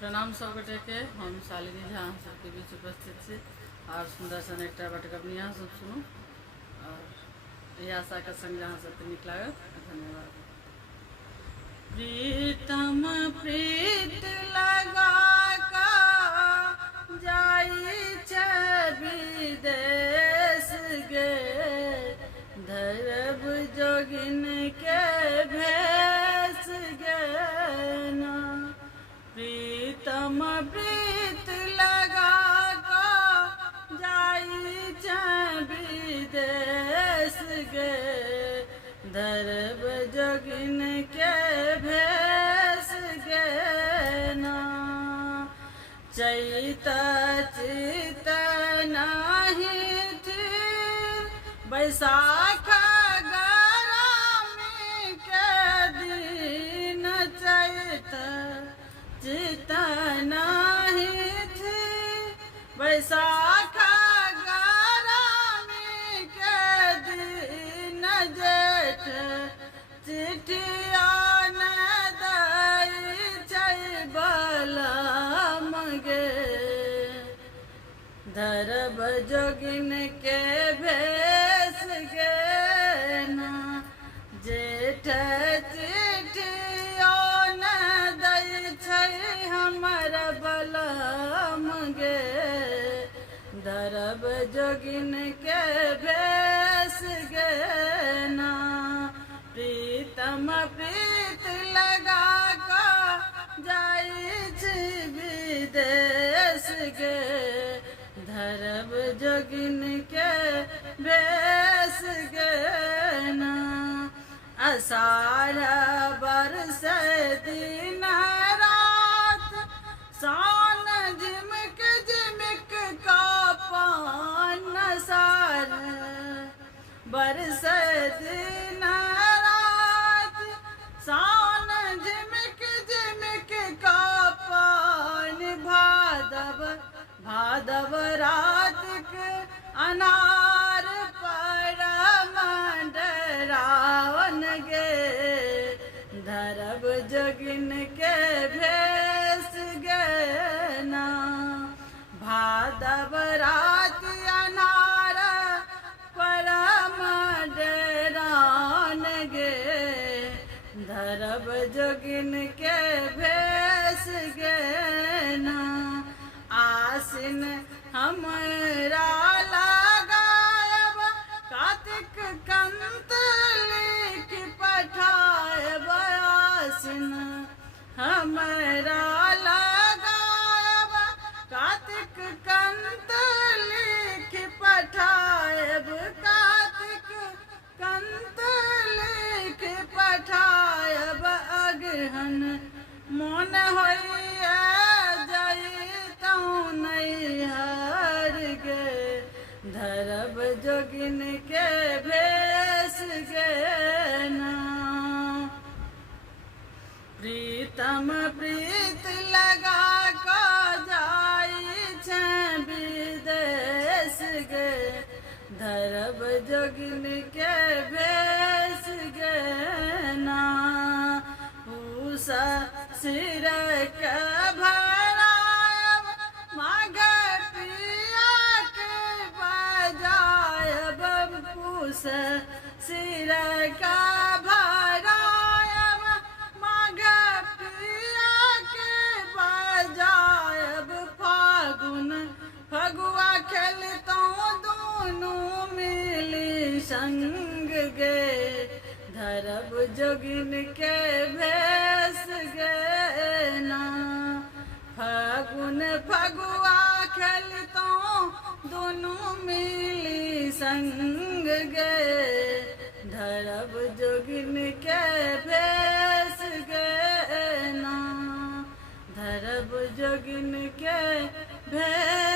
प्रणाम सब गोटे के। हम शालिनी झा सबके बीच उपस्थित छी और सुंदर सन एक बटगबनी सब सुनू और यह आशा के संग जहाँ सबके नीक लागत। धन्यवाद। प्रीतम प्रीत लगा जाई विदेश गे, धरब जोगिन के भेस गे ना। प्रीतम प्रीत लगा जाई विदेश गे, धरब जोगिन के भेस गे ना। चैत चित नाही थी बैसाख गरमी के दिन, चैत चित नाही थी बैसाख गरमी के दिन, जेठ चिठिया न दई छै बलम गे, धरब जोगिन के भेस गे ना। जेठ चिठिया न दई छै हमर बलम गे, धरब जोगिन के भेस गे ना। प्रीतम प्रीत लगा जाई विदेश गे, धरब जोगिन के भेस गे ना। अषाढ़ बरस दिन रात, सावन झिमक झिमक का पान। अषाढ़ बरस दिन रात, सावन झिमक झिमक का पान। भादव भादव रात के अनार पर मंडरावन गे, धरब जोगिन के भेस गे ना। भादव रात अनार पर मंडरावन गे, धरब जोगिन के भेस गे ना। आसिन हमरा लगायब, कार्तिक कंत लिख पठायब। आसिन हमरा लगायब, कार्तिक कंत लिख पठायब। कार्तिक कंत लिख पठायब। अगहन मन होइए जइतौं नैहर गे, धरब जोगिन के भेस गे ना। प्रीतम प्रीत लगा जाई विदेश गे, धरब जोगिन के भेस गे ना। पूसा सिर के भरायब, माघ पिया के बजायब। पूस सिर का भरायब, माघ पिया के बजायब। फागुन फगुआ खेलतौं दोनों मिली संग गे, धरब जोगिन के भेस गे ना। फागुन फगुआ खेलतौं दोनों मिली संग गे, धरब जोगिन के भेस गे ना। धरब जोगिन के भेस